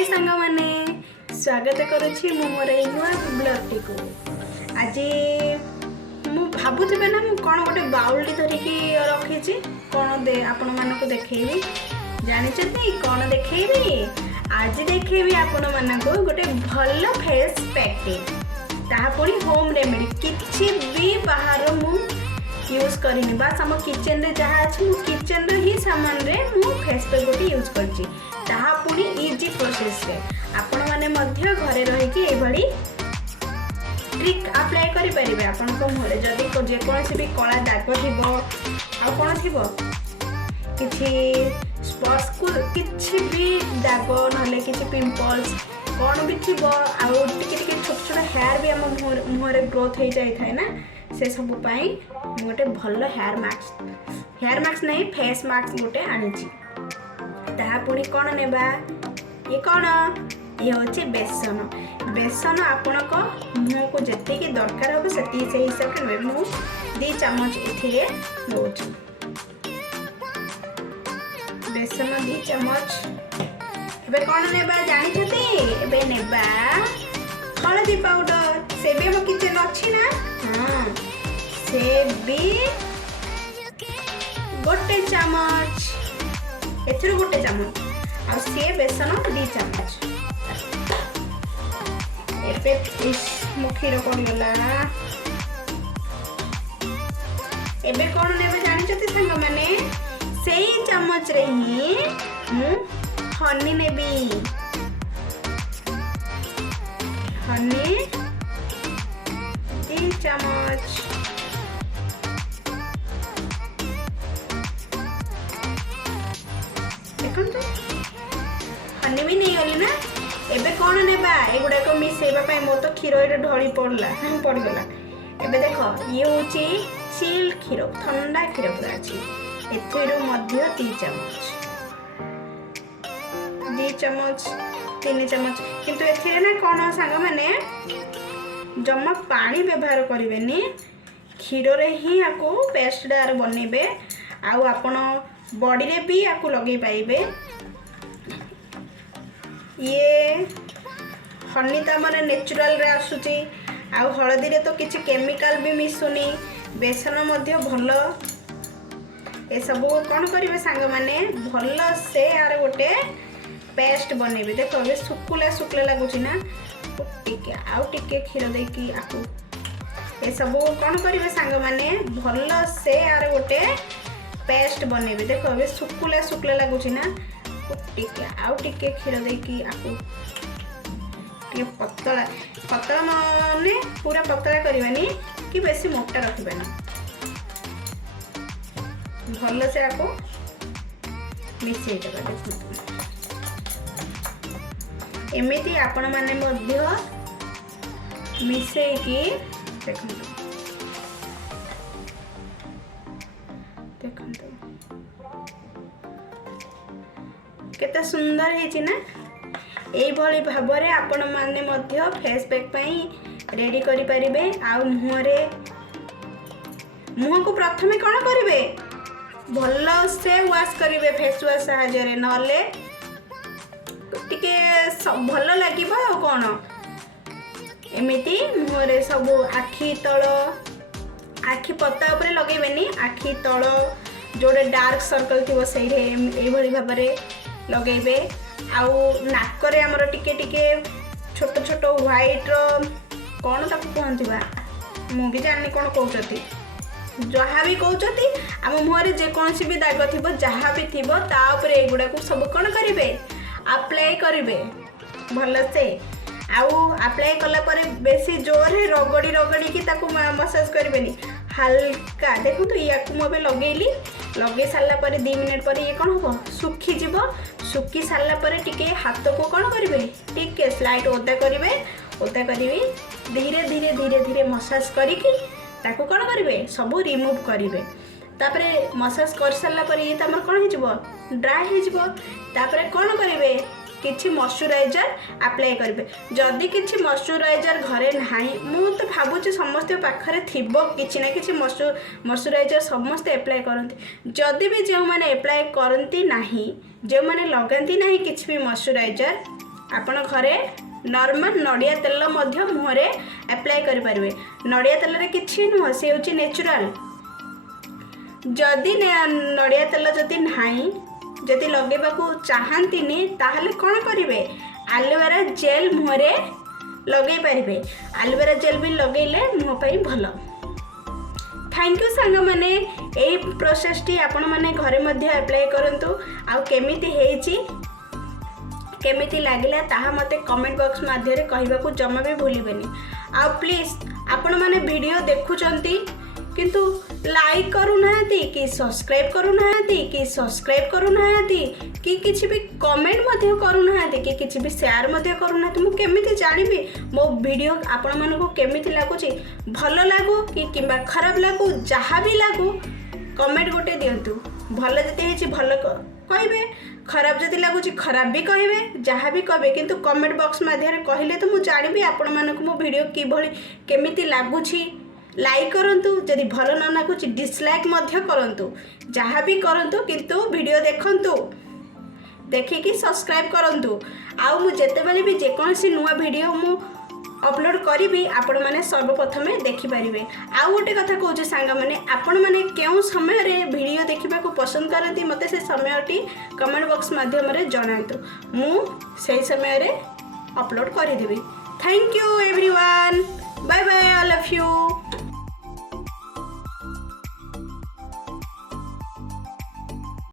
हाय सांग माने स्वागत करुच्ची मु मोर नुआ ब्लॉग को आज मु भाबुथिबे ना मु कौन गोटे बाउल धरिकी रखी कौन दे आपण मानक देखैबी जानिछथि कौन देखैबी आज देखैबी आपण मानक गोटे भल फेस पैक ताहा पुणी होम रेमेडी किछि भी बाहर मु यूज करनी बस आम किचन रे जहाँ अच्छी मु किचन रे ही सामान रे मु फेस पैक गोटे यूज करछि ताहा पुणी इजी प्रोसेस रे आपण माने मध्य घरे रही कि एभली ट्रिक अप्लाई करि परिबे आपण को मुहरे जदी को जे कोनसी भी कला दाग थिबो आ कोन थिबो किछि स्पॉट्स को किछि भी दाग नले किछि पिंपल्स कोन भी थिबो आ टिके टिके छोट छोट हेयर भी हम मुहरे ग्रोथ हो जाय थाय ना से सब पाई गोटे भल हेयर मास्क नहीं फेस मास्क गोटे आनी ता पुणी कौन नेबा ये कौन ये होची बेसन बेसन आपण को मुँह को जी दरकार हम से हिसाब से मु 2 चम्मच ए बेसन 2 चम्मच एबे कौन नेबा जानी एबे नेबा हल्दी पाउडर से भी हम किचन अच्छी ना हाँ से भी गोटे चम्मच एथुर गोटे चम्मच आ से बेसन 2 चम्मच एबे मो क्षीर पड़गला एबे कौन नेबे जानिछथि संग माने सेही चम्मच रे ही मु हनी नेबी हनी 3 चम्मच देखो हनी भी नहीं गली ना एबे कौन नेबा एगुड़ा को मिसेबा पाई मोर तो क्षीर एटा ढली पड़ला हम पड़गला एबे देखो ये होची चिल क्षीर ठंडा क्षीर पूरा अछि एथिरो मध्य 3 चम्मच 2 चम्मच 3 चम्मच किंतु एथिरे ना कोन सांग माने जम्मा पानी व्यवहार करिवेनी क्षीर रे ही आको पेस्ट डार बनेबे आउ आपण बॉडी रे भी आको लगे पाइबे ये हनी तो आमर नेचुरल रे आसुची आ हलदी रे तो किसी केमिकल भी मिसुनी बेसन मध्य भल ए सब कौन करेंगे सांग माने भल से यार गोटे पेस्ट बनेबे देखो ये सुकुला सुकुला लगुच ना टिके आउ टिके क्षीर देकी आकु ए सब कौन करेंगे सांग माने भल से यार गोटे पेस्ट बनेबे देखो ये सुकुला सुकुला लगुच ना टिके आउ टिके क्षीर देकी आकु टिके पतला पतला माने पूरा पतला करबानी कि बेसी मोटा रखबानी भल से आको मिसई देबा देखो एमिति आपण माने मध्य मिसई की देखो केते सुंदर है ना यही भाव में आपण माने मध्य फेस पैक पाई रेडी करि परिबे आ मुह को प्रथमे कौन करिवे भल से वाश करिवे फेस वाश सहायता रे नले टिके भल लागिबो आ कोन एमिति मुह रे सब आखि तळ आखि पत्ता ऊपर लगेबेनी आखि तळ जोड़े डार्क सर्कल थी से भाव में लगेबे आउ नाकरे आमर टिके टिके छोट छोट व्हाइट कौन तक कहवा मु भी जानी कौन कहते जहाँ भी कहते आम मुहर जेकोसी भी दाग थी जहाँ भी थी युवा को सब कौन करेंगे अप्लाई करेंगे भल से आउ अप्लाई कला पर बेसी जोर रगड़ी रगड़ी की मसाज करेंगे हल्का देखो तो या लगेली लगे सारा पर 2 मिनट पर ये कौन हम सुखी जीव सुखी सारा पर टिके हाथ को कौन करेंगे टिके स्लाइट ओदा करेंगे ओदा करी धीरे धीरे धीरे धीरे मसाज करिकी ताको कौन करेंगे सब रिमूव करेंगे तापरे मसाज कर सारा पर ये तमर कौन हो ड्राए हो कौन करेंगे किछि मॉइस्चराइजर अप्लाई करेंगे जदि किछि मॉइस्चराइजर घरे नाही मु तो भावुची समस्त पाखरे थिबो किछि ना किछि मॉइस्चराइजर समस्ते अप्लाई करंती जदि भी जो माने अप्लाई करंती नाही जो माने लगांती नाही किछि भी मॉइस्चराइजर आपण घरे नॉर्मल नड़िया तेल मध्य मुहरे अप्लाई करि परिबे। नड़िया तेल रे किछि नुह, से होची नेचुरल। जदि नड़िया तेल जदि नाही, जदि लगेबा को चाहंतिनी ताहले कोन करिवे, एलोवेरा जेल मुहरे लगे पारिबे। एलोवेरा जेल भी लगेले मुह पई भलो। थैंक यू सांग माने, एई प्रोसेस टी आपण माने घरे मध्य अप्लाई करंतु। आ केमिति हेची, केमिति लागिला ताहा मते कमेंट बॉक्स माध्यम कहबा को जमा भी भूलिबेनी। आ प्लीज आपण माने वीडियो देखुचंती किंतु लाइक करू नाहंती कि सब्सक्राइब करू नाहंती कि सब्सक्राइब करू नाहंती कि किछि भी कमेंट मध्य करू नाहंती कि किछि भी शेयर मध्य करू नाहंती। मु केमिति जानिबी मो वीडियो आपण मानको केमिति लागुची, भलो लागू कि किंबा खराब लागू, जहाँ भी लागू कमेंट गोटे दियंतु। भलो जति हेची भलो कहबे, खराब जति लागुची खराब भी कहबे, जहाँ भी कहबे, किंतु कमेंट बॉक्स माध्यम कहले तो मु जानिबी आपण मानको मो वीडियो कि भली केमिति लागुची। लाइक करंतु, जदि भलो न लागुची डिसलाइक मध्य करंतु, जहाँ भी करंतु, किंतु वीडियो देखंतु, देखिकी सब्सक्राइब करंतु। आउ मु जेतेबेले भी जेकोसी नुआ वीडियो मु अपलोड करी आपण माने सर्वप्रथमे देखि पारिबे। आउ गोटे कथा कहूँ सांग माने, आपण माने केउ समय रे वीडियो देखिबा को पसंद करंती मते से समयटी कमेंट बॉक्स माध्यम रे जणांतु, मु सेही समय रे अपलोड करी देबी। Thank you everyone, bye bye, all of you.